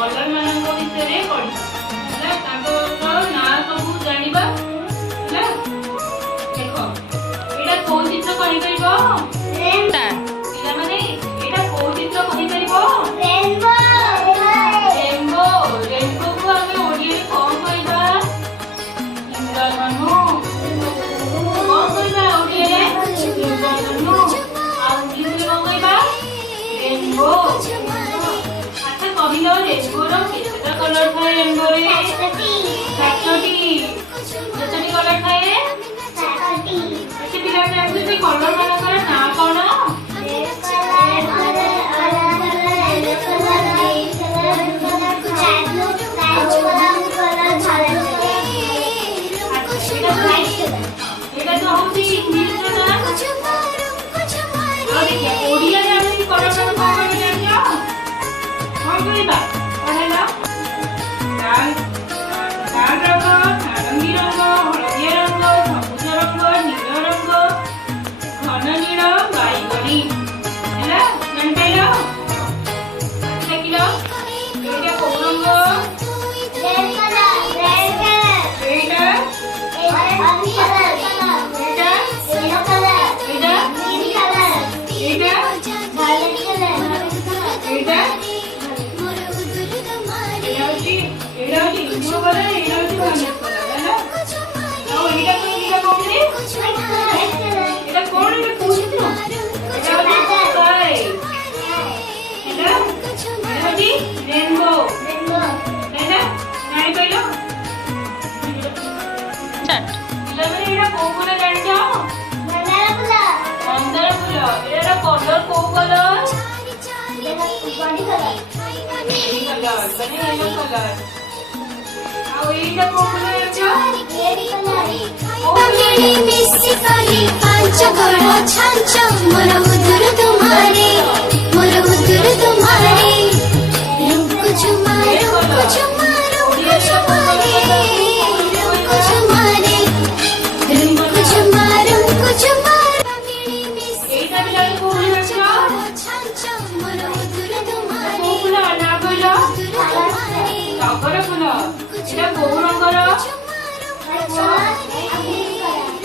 Colour मान विषय पढ़ी ना सब जाना देख यहाँ कौ चित्र कहीपर पाने यहाँ कौ चित्र कहीपर रेनबो रेनबो को आम ओडिया कौन कहवा इंद्रधनु कौन कहवा ओडिया इंद्रधनु इंग्लिश कौन कहवा रेनबो। अच्छा कहलो रेनबो रो केतेटा कलर थाए रेनबो रे 7टी कलर थाए 7टी पिला जानते से कलर मानकर ना कौन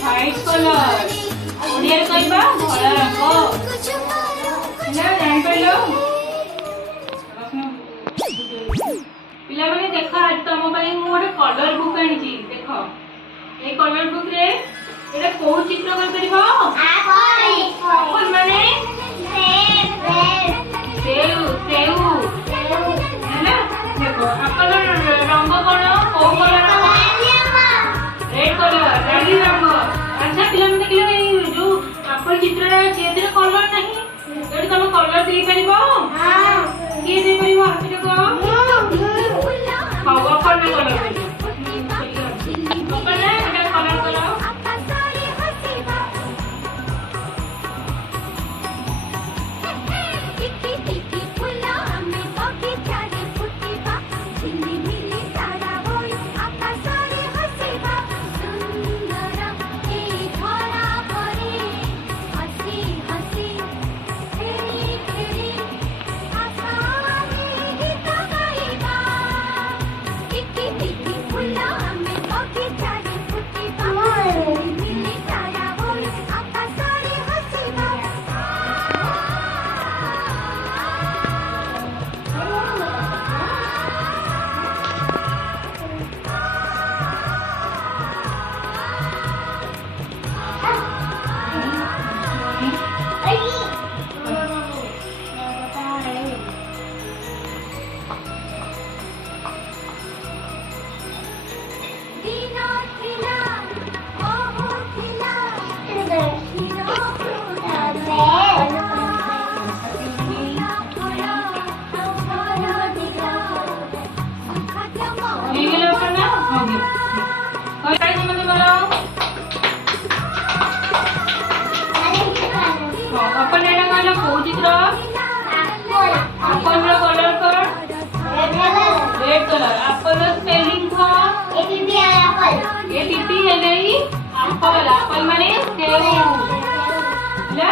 व्हाइट कलर ओडिया कहबा धला रंग ना जान पाइलो पिला माने देखा आज तुम पई मु गोटे कलर बुक आनी छी देखो ए कलर बुक रे एटा को चित्र कर परिबो एप्पल माने सेव सेव है ना देखो एप्पल रंग कोन को कलर रेड कलर रेड रंग। अच्छा पिला माने देखिलो ए जो एप्पल चित्र रे जेतिर कलर नहीं एटी तुम कलर दे परिबो हां के दे परिबो हाथ को हां अपन में कलर दे अपन ने एटा कलर करो रेड कलर एप्पल स्पेलिंग था एपीपी एप्पल एपीपी है नहीं एप्पल एप्पल माने सेव ले